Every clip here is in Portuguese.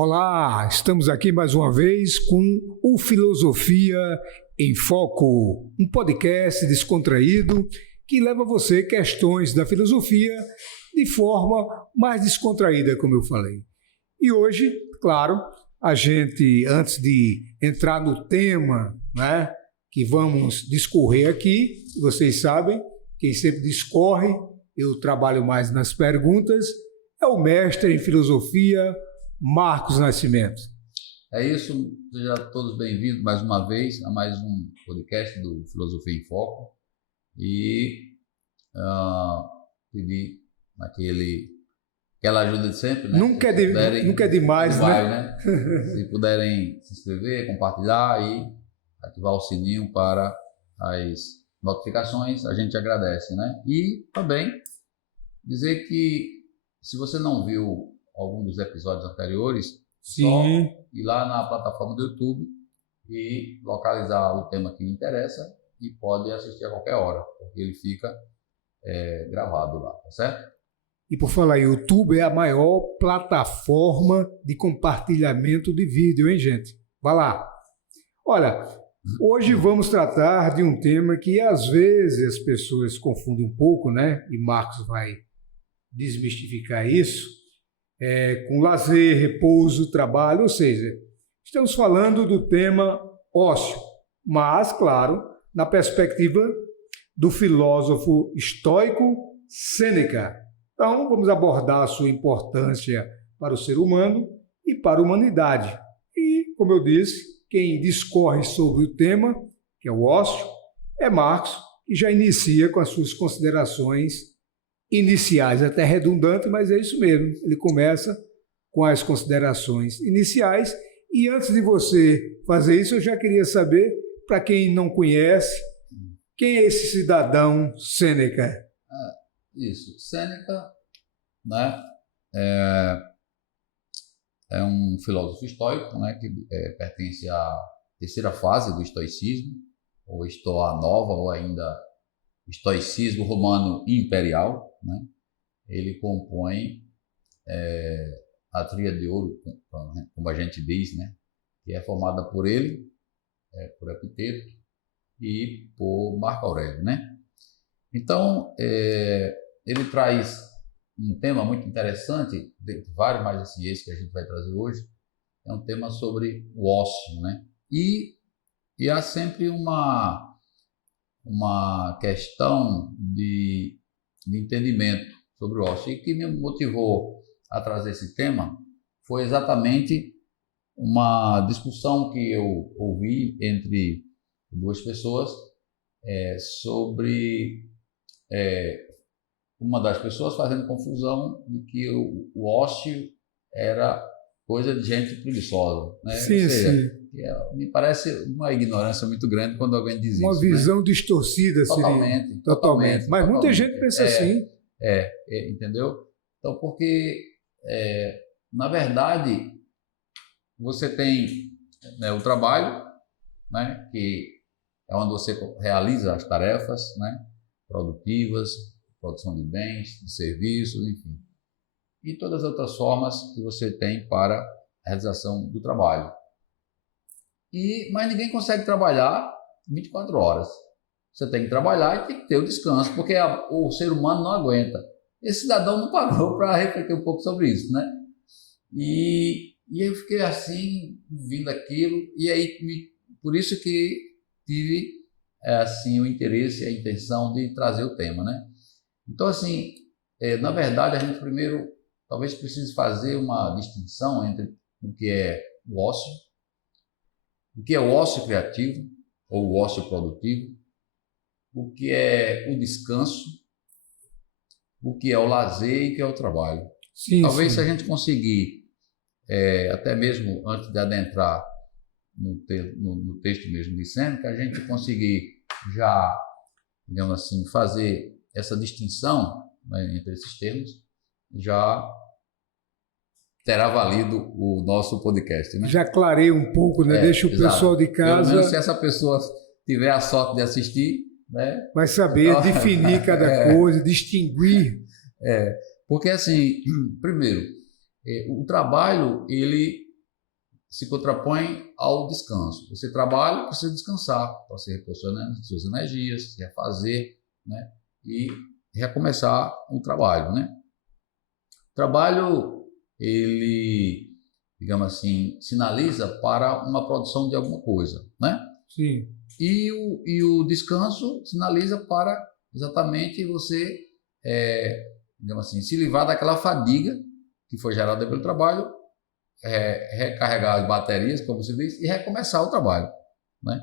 Olá, estamos aqui mais uma vez com o Filosofia em Foco, um podcast descontraído que leva a você questões da filosofia de forma mais descontraída, como eu falei. E hoje, claro, a gente, antes de entrar no tema, né, que vamos discorrer aqui, vocês sabem, quem sempre discorre, eu trabalho mais nas perguntas, é o mestre em filosofia, Marcos Nascimento. É isso, sejam todos bem-vindos mais uma vez a mais um podcast do Filosofia em Foco. E pedir aquela ajuda de sempre, né? Nunca é demais, né? Se puderem se inscrever, compartilhar e ativar o sininho para as notificações, a gente agradece, né? E também dizer que se você não viu algum dos episódios anteriores, só ir lá na plataforma do YouTube e localizar o tema que lhe interessa e pode assistir a qualquer hora, porque ele fica gravado lá, tá certo? E por falar em YouTube, é a maior plataforma de compartilhamento de vídeo, hein, gente? Vai lá. Olha, hoje vamos tratar de um tema que às vezes as pessoas confundem um pouco, né? E Marcos vai desmistificar isso. Com lazer, repouso, trabalho, ou seja, estamos falando do tema ócio, mas, claro, na perspectiva do filósofo estoico Sêneca. Então, vamos abordar a sua importância para o ser humano e para a humanidade. E, como eu disse, quem discorre sobre o tema, que é o ócio, é Marcos, que já inicia com as suas considerações iniciais, até redundante, mas é isso mesmo. Ele começa com as considerações iniciais e antes de você fazer isso, eu já queria saber, para quem não conhece, quem é esse cidadão Sêneca? Isso, Sêneca, né, é um filósofo estoico, né, que pertence à terceira fase do estoicismo, ou Estoa Nova, ou ainda estoicismo romano imperial, né? Ele compõe a tríade de ouro, como a gente diz, né? Que é formada por ele, por Epiteto e por Marco Aurélio, né? Então, ele traz um tema muito interessante, dentre vários, mas assim, esse que a gente vai trazer hoje, é um tema sobre o ócio, né? E há sempre uma questão de entendimento sobre o ócio. E o que me motivou a trazer esse tema foi exatamente uma discussão que eu ouvi entre duas pessoas sobre uma das pessoas fazendo confusão de que o ócio era coisa de gente preguiçosa, né? Sim, ou seja, sim. Me parece uma ignorância muito grande quando alguém diz uma isso. Uma visão, né? Distorcida, Totalmente. Totalmente. Mas muita gente pensa assim. Entendeu? Então, porque, na verdade, você tem, né, o trabalho, né, que é onde você realiza as tarefas, né, produtivas, produção de bens, de serviços, enfim. E todas as outras formas que você tem para a realização do trabalho. Mas ninguém consegue trabalhar 24 horas. Você tem que trabalhar e tem que ter o descanso, porque o ser humano não aguenta. Esse cidadão não parou para refletir um pouco sobre isso, né? E eu fiquei assim, vindo aquilo, e aí por isso que tive assim, o interesse e a intenção de trazer o tema, né? Então, assim, na verdade, a gente primeiro talvez precise fazer uma distinção entre o que é o ócio, o que é o ócio criativo ou o ócio produtivo, o que é o descanso, o que é o lazer e o que é o trabalho. Sim, talvez sim. Se a gente conseguir, até mesmo antes de adentrar no texto mesmo de Sêneca, a gente conseguir já, digamos assim, fazer essa distinção, né, entre esses termos, já terá valido o nosso podcast, né? Já clarei um pouco, né? Deixa o pessoal de casa... Pelo menos se essa pessoa tiver a sorte de assistir, né? Vai saber definir cada coisa, distinguir. Porque assim, primeiro, o trabalho, ele se contrapõe ao descanso. Você trabalha, precisa descansar, para se reposicionar as suas energias, se refazer, né? E recomeçar o trabalho, né? O trabalho, ele, digamos assim, sinaliza para uma produção de alguma coisa, né? Sim. E o descanso sinaliza para exatamente você, digamos assim, se livrar daquela fadiga que foi gerada pelo trabalho, recarregar as baterias, como você diz, e recomeçar o trabalho, né?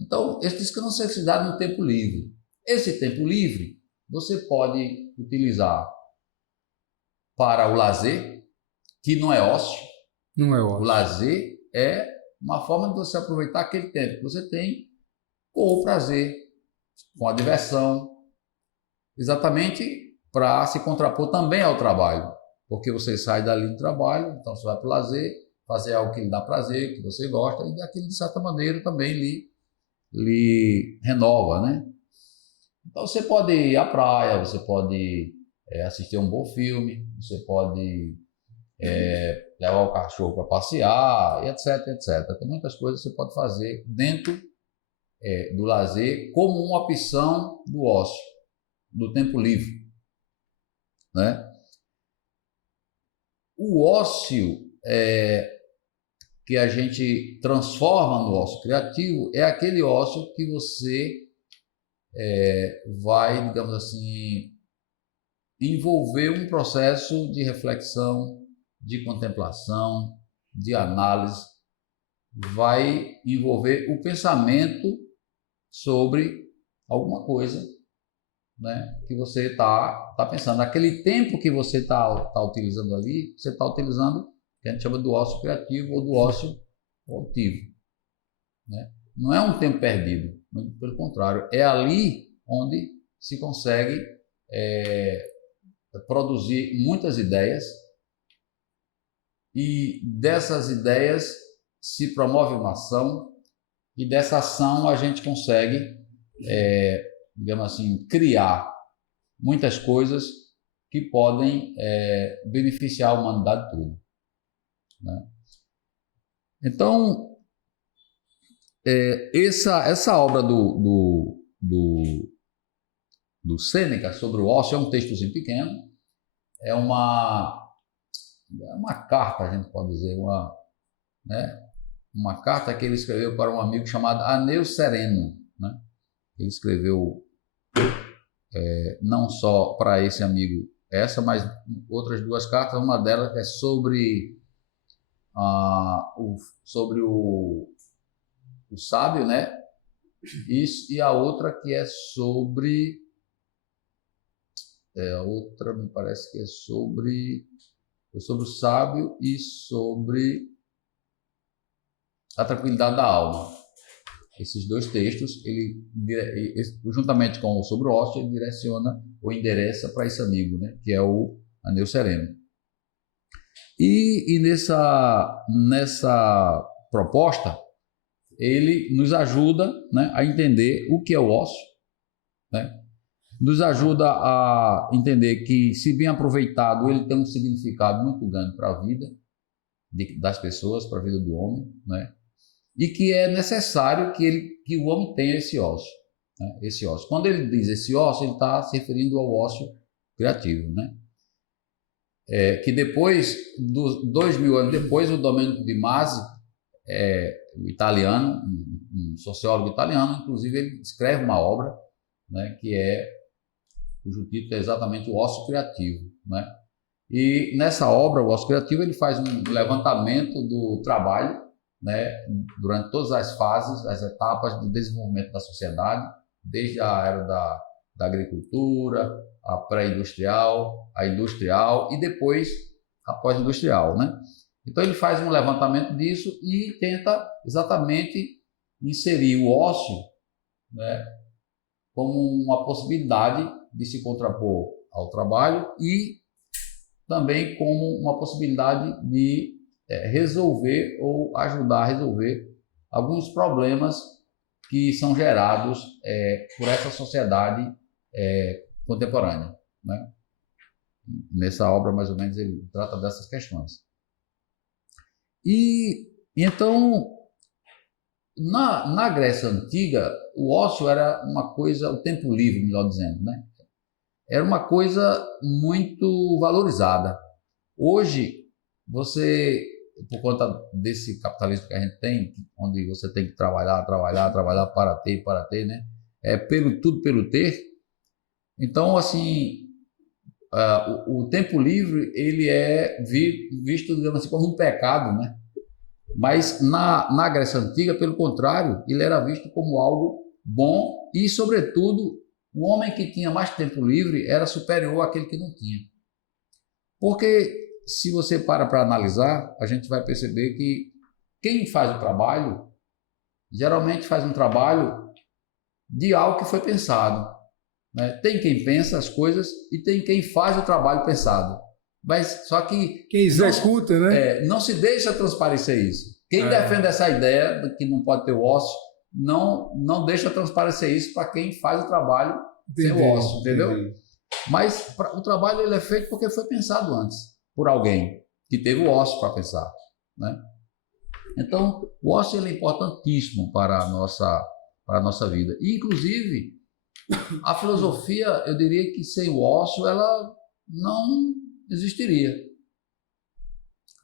Então, esse descanso é se dá no tempo livre. Esse tempo livre você pode utilizar para o lazer, que não é ócio. Não é O ócio. lazer é uma forma de você aproveitar aquele tempo que você tem com o prazer, com a diversão, exatamente para se contrapor também ao trabalho, porque você sai dali do trabalho, então você vai para o lazer, fazer algo que lhe dá prazer, que você gosta, e daquilo, de certa maneira, também lhe renova, né? Então você pode ir à praia, você pode assistir a um bom filme, você pode levar o cachorro para passear, etc, etc. Tem muitas coisas que você pode fazer dentro do lazer como uma opção do ócio, do tempo livre, né? O ócio que a gente transforma no ócio criativo é aquele ócio que você vai, digamos assim, envolver um processo de reflexão, de contemplação, de análise, vai envolver o pensamento sobre alguma coisa, né, que você está pensando. Aquele tempo que você está utilizando ali, você está utilizando, que a gente chama do ócio criativo ou do ócio produtivo, né? Não é um tempo perdido, pelo contrário, é ali onde se consegue produzir muitas ideias, e dessas ideias se promove uma ação, e dessa ação a gente consegue, digamos assim, criar muitas coisas que podem beneficiar a humanidade toda, né? Então, essa obra do Sêneca sobre o ócio é um textozinho pequeno, é uma carta, a gente pode dizer, uma carta que ele escreveu para um amigo chamado Aneu Sereno, né? Ele escreveu não só para esse amigo essa, mas outras duas cartas. Uma delas é sobre o sábio, né? Isso, e a outra que é sobre a outra me parece que é sobre o sábio e sobre a tranquilidade da alma. Esses dois textos, ele juntamente com o sobre o ócio, ele direciona ou endereça para esse amigo, né, que é o Aneu Sereno. E nessa proposta, ele nos ajuda, né, a entender o que é o ócio, né? Nos ajuda a entender que, se bem aproveitado, ele tem um significado muito grande para a vida das pessoas, para a vida do homem, né? E que é necessário que o homem tenha esse ócio, né? Esse ócio. Quando ele diz esse ócio, ele está se referindo ao ócio criativo, né? Que depois, 2000 anos depois, o Domenico de Masi, o italiano, um sociólogo italiano, inclusive, ele escreve uma obra, né, cujo título é exatamente o ócio criativo, né? E nessa obra, o ócio criativo, ele faz um levantamento do trabalho, né, durante todas as fases, as etapas do desenvolvimento da sociedade, desde a era da agricultura, a pré-industrial, a industrial e depois a pós-industrial, né? Então ele faz um levantamento disso e tenta exatamente inserir o ócio, né, como uma possibilidade de se contrapor ao trabalho e também como uma possibilidade de resolver ou ajudar a resolver alguns problemas que são gerados por essa sociedade contemporânea, né? Nessa obra, mais ou menos, ele trata dessas questões. E então, na Grécia Antiga, o ócio era uma coisa, o tempo livre, melhor dizendo, né? Era uma coisa muito valorizada. Hoje, você, por conta desse capitalismo que a gente tem, onde você tem que trabalhar para ter, né? Tudo pelo ter. Então, assim, o tempo livre, ele é visto, digamos assim, como um pecado, né? Mas na Grécia Antiga, pelo contrário, ele era visto como algo bom e, sobretudo, o homem que tinha mais tempo livre era superior àquele que não tinha. Porque, se você para analisar, a gente vai perceber que quem faz o trabalho, geralmente faz um trabalho de algo que foi pensado, né? Tem quem pensa as coisas e tem quem faz o trabalho pensado. Mas só que quem executa, né? Não se deixa transparecer isso. Quem defende essa ideia de que não pode ter o ócio, não deixa transparecer isso para quem faz o trabalho sem o ócio, entendeu? Entendi. Mas o trabalho ele é feito porque foi pensado antes por alguém que teve o ócio para pensar, né? Então, o ócio ele é importantíssimo para a nossa vida. E, inclusive, a filosofia, eu diria que sem o ócio ela não existiria.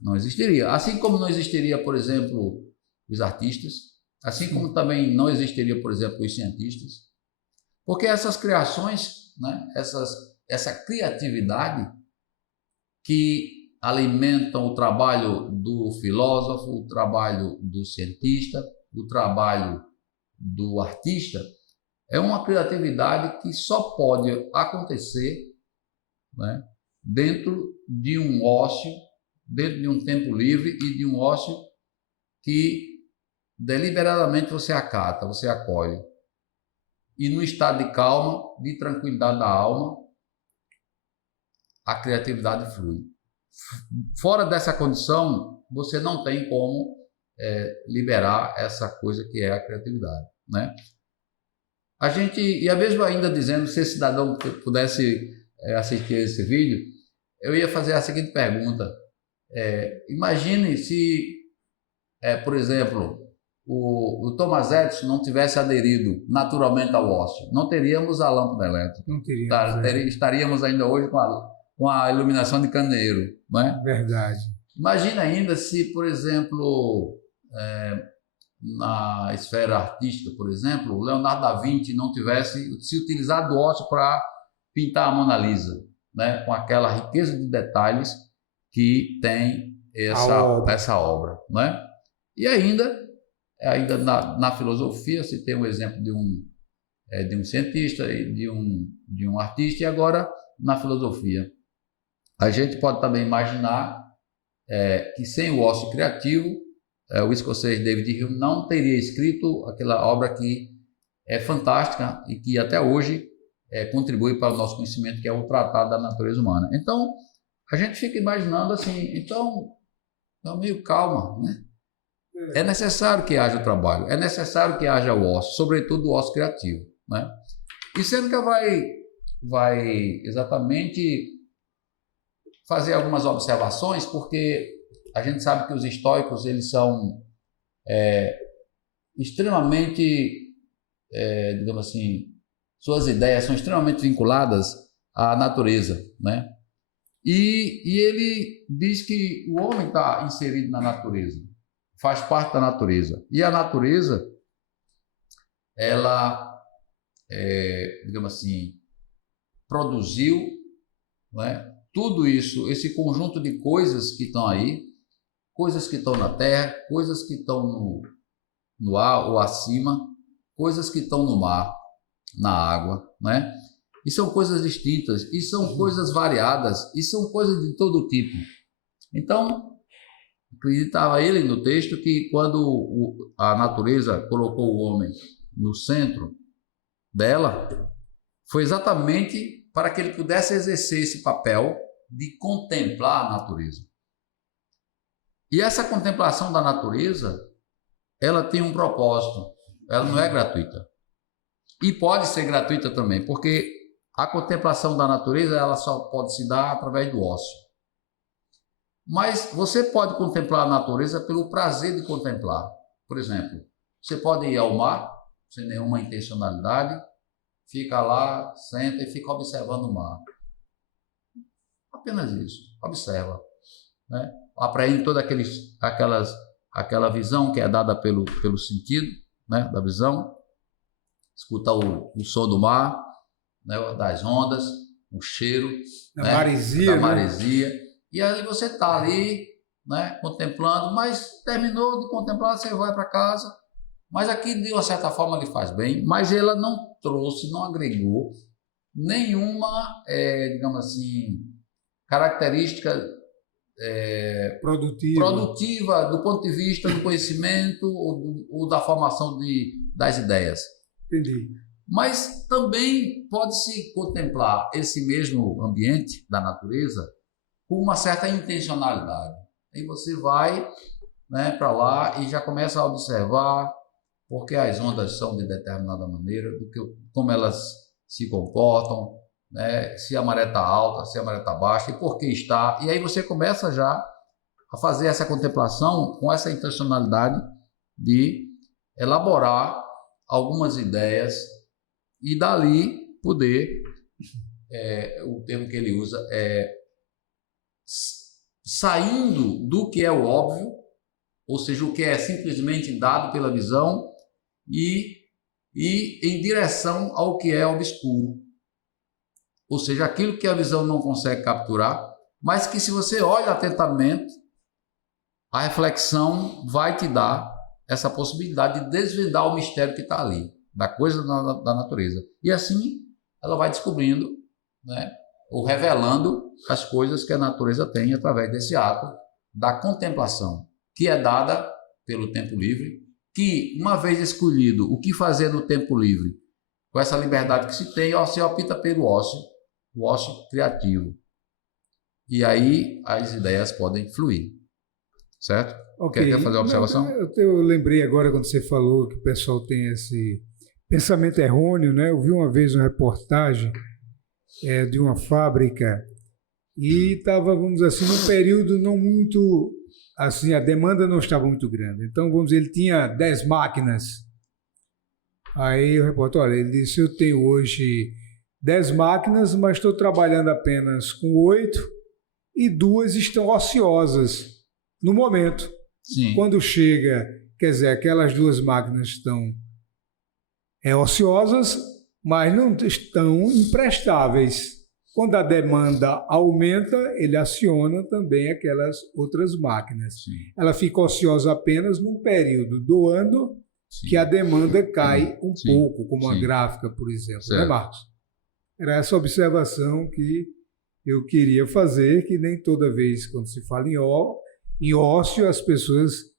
Não existiria. Assim como não existiria, por exemplo, os artistas, assim como também não existiria, por exemplo, os cientistas, porque essas criações, né, essa criatividade que alimentam o trabalho do filósofo, o trabalho do cientista, o trabalho do artista, é uma criatividade que só pode acontecer, né, dentro de um ócio, dentro de um tempo livre e de um ócio que deliberadamente você acata, você acolhe. E no estado de calma, de tranquilidade da alma, a criatividade flui. Fora dessa condição, você não tem como liberar essa coisa que é a criatividade, né? A gente, e a mesmo ainda dizendo, se esse cidadão pudesse assistir esse vídeo, eu ia fazer a seguinte pergunta. Imagine se, por exemplo, o Thomas Edison não tivesse aderido naturalmente ao ócio. Não teríamos a lâmpada elétrica. Não teríamos. Estaríamos ainda hoje com a iluminação de candeeiro, não é? Verdade. Imagina ainda se, por exemplo, na esfera artística, por exemplo, o Leonardo da Vinci não tivesse se utilizado do ócio para pintar a Mona Lisa, né? Com aquela riqueza de detalhes que tem essa obra, né? E ainda na filosofia, se tem um exemplo de um cientista, de um artista, e agora na filosofia. A gente pode também imaginar que sem o ócio criativo, o escocês David Hume não teria escrito aquela obra que é fantástica e que até hoje contribui para o nosso conhecimento, que é o Tratado da Natureza Humana. Então, a gente fica imaginando assim, então, meio calma, né? É necessário que haja o trabalho, é necessário que haja o ócio, sobretudo o ócio criativo, né? E você nunca vai exatamente fazer algumas observações, porque a gente sabe que os estoicos eles são extremamente, digamos assim, suas ideias são extremamente vinculadas à natureza, né? E ele diz que o homem está inserido na natureza, faz parte da natureza. E a natureza, ela, digamos assim, produziu, né, tudo isso, esse conjunto de coisas que estão aí, coisas que estão na terra, coisas que estão no ar ou acima, coisas que estão no mar, na água, né? E são coisas distintas, e são coisas variadas, e são coisas de todo tipo. Então, acreditava ele no texto que quando a natureza colocou o homem no centro dela, foi exatamente para que ele pudesse exercer esse papel de contemplar a natureza. E essa contemplação da natureza, ela tem um propósito, ela não é gratuita. E pode ser gratuita também, porque a contemplação da natureza ela só pode se dar através do ócio. Mas você pode contemplar a natureza pelo prazer de contemplar. Por exemplo, você pode ir ao mar, sem nenhuma intencionalidade, fica lá, senta e fica observando o mar. Apenas isso, observa. Né? Apreende toda aquela visão que é dada pelo sentido, né, da visão. Escuta o som do mar, né, das ondas, o cheiro da né, maresia. Da maresia. Né? E aí você está ali, né, contemplando, mas terminou de contemplar, você vai para casa. Mas aqui, de uma certa forma, lhe faz bem, mas ela não trouxe, não agregou nenhuma, digamos assim, característica produtiva do ponto de vista do conhecimento ou da formação das ideias. Entendi. Mas também pode-se contemplar esse mesmo ambiente da natureza com uma certa intencionalidade. Aí você vai, né, para lá e já começa a observar porque as ondas são de determinada maneira, como elas se comportam, né, se a maré está alta, se a maré está baixa e por que está. E aí você começa já a fazer essa contemplação com essa intencionalidade de elaborar algumas ideias e dali poder, o termo que ele usa é saindo do que é o óbvio, ou seja, o que é simplesmente dado pela visão e em direção ao que é obscuro. Ou seja, aquilo que a visão não consegue capturar, mas que se você olha atentamente, a reflexão vai te dar essa possibilidade de desvendar o mistério que está ali, da coisa da natureza. E assim ela vai descobrindo, né, ou revelando as coisas que a natureza tem através desse ato da contemplação, que é dada pelo tempo livre, que uma vez escolhido o que fazer no tempo livre, com essa liberdade que se tem, você opta pelo ócio, o ócio criativo. E aí as ideias podem fluir. Certo? Okay. Quer fazer uma observação? Eu lembrei agora quando você falou que o pessoal tem esse pensamento errôneo, né? Eu vi uma vez uma reportagem de uma fábrica e estava, vamos dizer assim, num período não muito, assim, a demanda não estava muito grande. Então, vamos dizer, ele tinha 10 máquinas. Aí o repórter, olha, ele disse, eu tenho hoje 10 máquinas, mas estou trabalhando apenas com 8 e 2 estão ociosas no momento. Sim. Quando chega, quer dizer, aquelas 2 máquinas estão ociosas, mas não estão imprestáveis. Quando a demanda aumenta, ele aciona também aquelas outras máquinas. Sim. Ela fica ociosa apenas num período do ano que a demanda cai um pouco, como a gráfica, por exemplo. Certo. Né, Marcos? Era essa observação que eu queria fazer, que nem toda vez quando se fala em ócio, as pessoas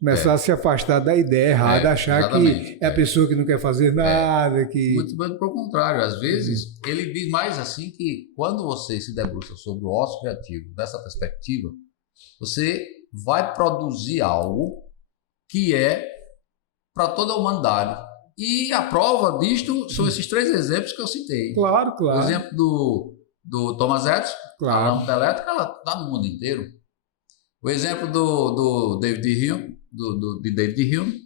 começam a se afastar da ideia errada, achar que é a pessoa que não quer fazer nada. Que... Muito bem, pelo contrário. Às vezes, ele diz mais assim que quando você se debruça sobre o ócio criativo dessa perspectiva, você vai produzir algo que é para toda a humanidade. E a prova disto são esses 3 exemplos que eu citei. Claro, claro. O exemplo do Thomas Edison, claro. A lâmpada elétrica, ela está no mundo inteiro. O exemplo do David Hume, de David Hume,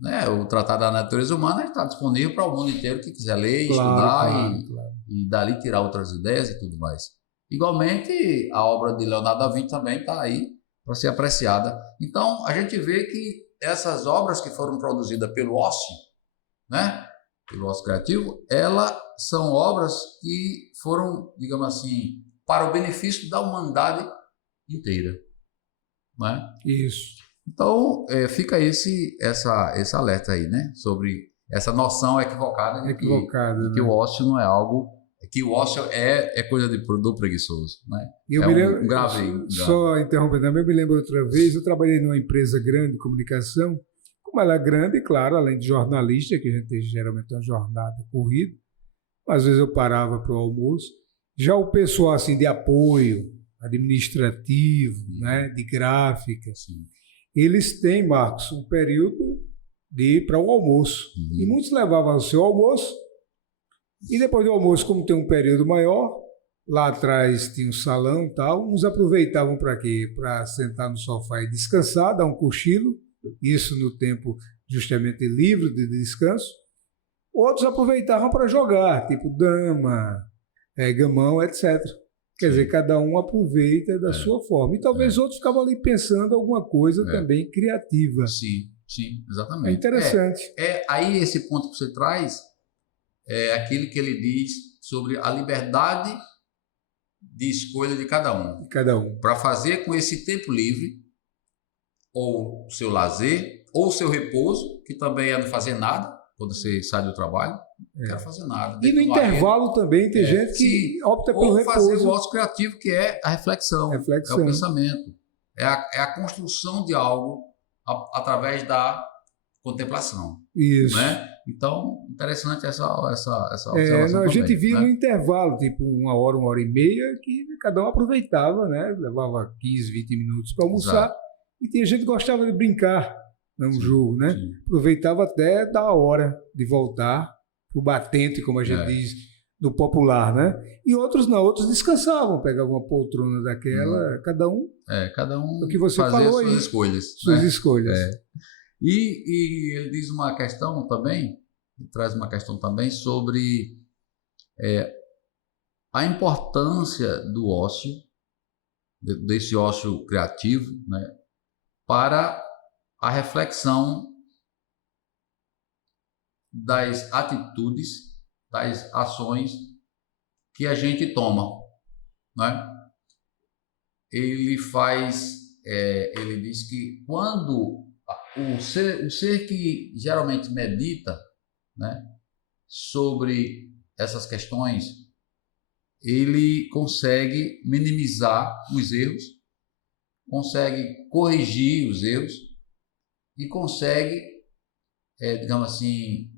né, o Tratado da Natureza Humana, está disponível para o mundo inteiro que quiser ler, estudar e dali tirar outras ideias e tudo mais. Igualmente, a obra de Leonardo da Vinci também está aí para ser apreciada. Então, a gente vê que essas obras que foram produzidas pelo ócio, né, pelo ócio criativo, elas são obras que foram, digamos assim, para o benefício da humanidade inteira. Né? Isso. Então, fica esse alerta aí, né? Sobre essa noção equivocada de que o ócio não é algo, que o ócio é coisa do preguiçoso, né? Um grave. Só interrompendo, eu me lembro outra vez, eu trabalhei numa empresa grande de comunicação, como ela é grande, claro, além de jornalista, que a gente tem geralmente uma jornada corrida, às vezes eu parava para o almoço, já o pessoal assim de apoio, administrativo, né, de gráfica, eles têm, Marcos, um período de ir para o almoço. E muitos levavam o seu almoço, e depois do almoço, como tem um período maior, Lá atrás tinha um salão e tal. Uns aproveitavam para quê? Para sentar no sofá e descansar, dar um cochilo. Isso no tempo justamente livre de descanso. Outros aproveitavam para jogar, tipo dama, gamão, etc. Quer dizer, cada um aproveita da sua forma. E talvez outros ficavam ali pensando alguma coisa também criativa. Sim, exatamente. É interessante. Aí esse ponto que você traz é aquele que ele diz sobre a liberdade de escolha de cada um. Para fazer com esse tempo livre, ou o seu lazer, ou o seu repouso, que também é não fazer nada, quando você sai do trabalho, não quero fazer nada. E no intervalo também tem gente que opta pelo repouso. Ou fazer o ócio criativo, que é a reflexão, é o pensamento, é a construção de algo através da contemplação. Isso. Né? Então, interessante essa observação. A gente via né? no intervalo, tipo 1 hora e meia, que cada um aproveitava, né? Levava 15, 20 minutos para almoçar. Exato. E tinha gente que gostava de brincar num jogo, né? Sim. Aproveitava até da hora de voltar pro batente, como a gente diz, no popular, né? E outros não, outros descansavam, pegavam uma poltrona daquela, cada um o que você fazer falou suas aí, escolhas. Suas escolhas. E ele diz uma questão também, ele traz uma questão também sobre a importância do ócio, desse ócio criativo, né, para a reflexão das atitudes, das ações que a gente toma, né? Ele diz que quando o ser que geralmente medita, né, sobre essas questões, ele consegue minimizar os erros, consegue corrigir os erros e consegue, digamos assim,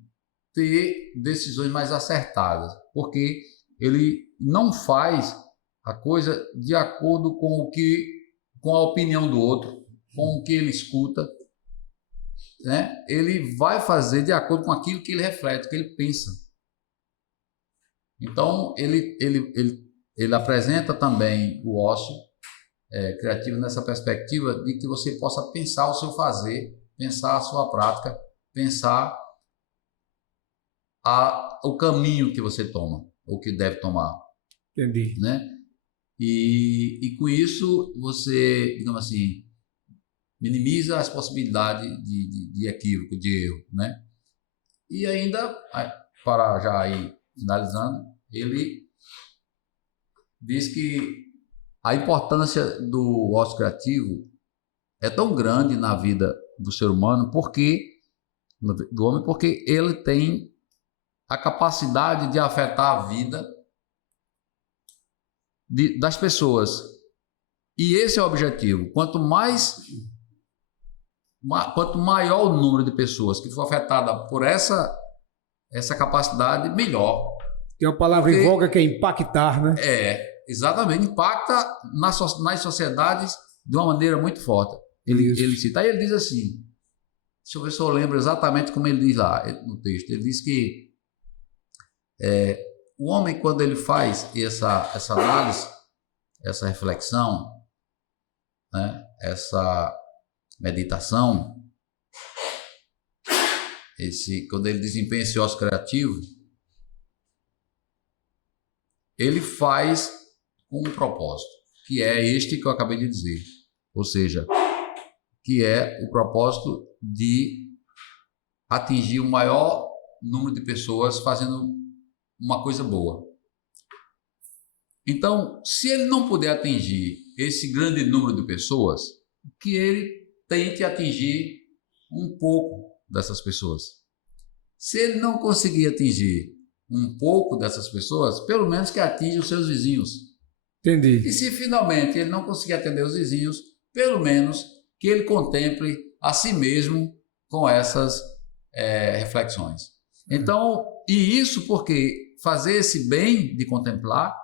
ter decisões mais acertadas, porque ele não faz a coisa de acordo com a opinião do outro, com o que ele escuta, né? Ele vai fazer de acordo com aquilo que ele reflete, que ele pensa. Então, ele apresenta também o ócio criativo nessa perspectiva de que você possa pensar o seu fazer, pensar a sua prática, pensar o caminho que você toma, ou que deve tomar. Entendi. Né? E com isso, você, digamos assim, minimiza as possibilidades de equívoco, de erro, né? E ainda, para já ir finalizando, ele diz que a importância do ócio criativo é tão grande na vida do ser humano, porque ele tem a capacidade de afetar a vida das pessoas. E esse é o objetivo. Quanto maior o número de pessoas que for afetada por essa capacidade, melhor. Tem uma palavra em voga que é impactar, né? Exatamente. Impacta nas sociedades de uma maneira muito forte. Ele cita. Aí ele diz assim, deixa eu ver se eu lembro exatamente como ele diz lá no texto. Ele diz que o homem, quando ele faz essa análise, essa reflexão, né, essa meditação, quando ele desempenha esse ócio criativo, ele faz com um propósito, que é este que eu acabei de dizer, ou seja, que é o propósito de atingir o maior número de pessoas fazendo uma coisa boa. Então, se ele não puder atingir esse grande número de pessoas, que ele tente atingir um pouco dessas pessoas. Se ele não conseguir atingir um pouco dessas pessoas, pelo menos que atinja os seus vizinhos. Entendi. E se finalmente ele não conseguir atender os vizinhos, pelo menos que ele contemple a si mesmo com essas reflexões. Então, e isso porque fazer esse bem de contemplar,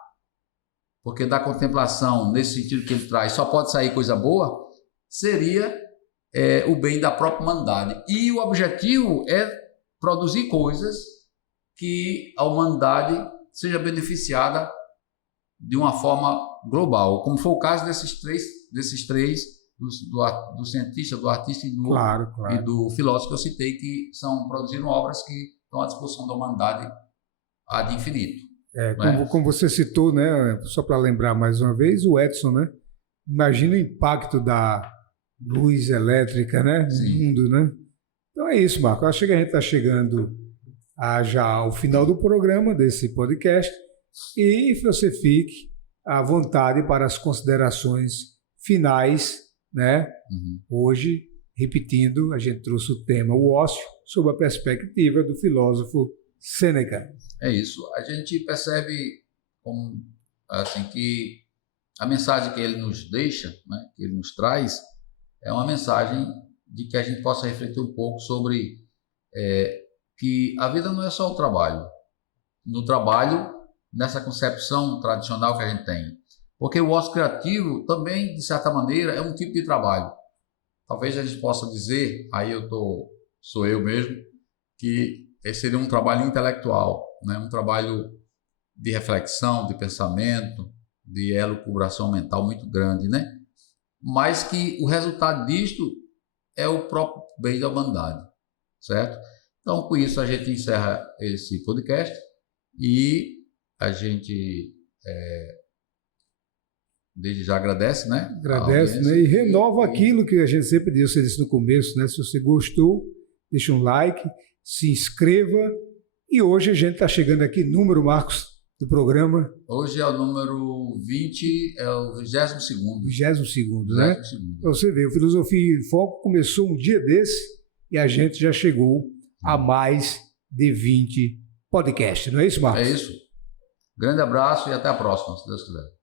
porque da contemplação, nesse sentido que ele traz, só pode sair coisa boa, seria o bem da própria humanidade. E o objetivo é produzir coisas que a humanidade seja beneficiada de uma forma global, como foi o caso desses três do cientista, do artista Claro. e do filósofo que eu citei, que produziram obras que estão à disposição da humanidade ad infinito. Como você citou, né, só para lembrar mais uma vez, o Edison, né? Imagina o impacto da luz elétrica, né, no mundo, né? Então é isso, Marco. Acho que a gente está chegando já ao final do programa desse podcast e você fique à vontade para as considerações finais, né? Hoje, repetindo, a gente trouxe o tema o ócio sob a perspectiva do filósofo Sêneca. É isso. A gente percebe que a mensagem que ele nos deixa, né, que ele nos traz, é uma mensagem de que a gente possa refletir um pouco sobre que a vida não é só o trabalho. No trabalho, nessa concepção tradicional que a gente tem. Porque o ócio criativo também, de certa maneira, é um tipo de trabalho. Talvez a gente possa dizer, sou eu mesmo, que esse seria um trabalho intelectual, né? Um trabalho de reflexão, de pensamento, de elucubração mental muito grande, né? Mas que o resultado disto é o próprio bem da humanidade, certo? Então, com isso, a gente encerra esse podcast e a gente desde já agradece, né? Agradece, né? E renova aquilo que a gente sempre disse no começo, né? Se você gostou, deixa um like, se inscreva. E hoje a gente está chegando aqui, número, Marcos, do programa. Hoje é o número 20, é o 22º. 22º, né? Para você ver, o Filosofia em Foco começou um dia desse e a gente já chegou a mais de 20 podcasts. Não é isso, Marcos? É isso. Grande abraço e até a próxima, se Deus quiser.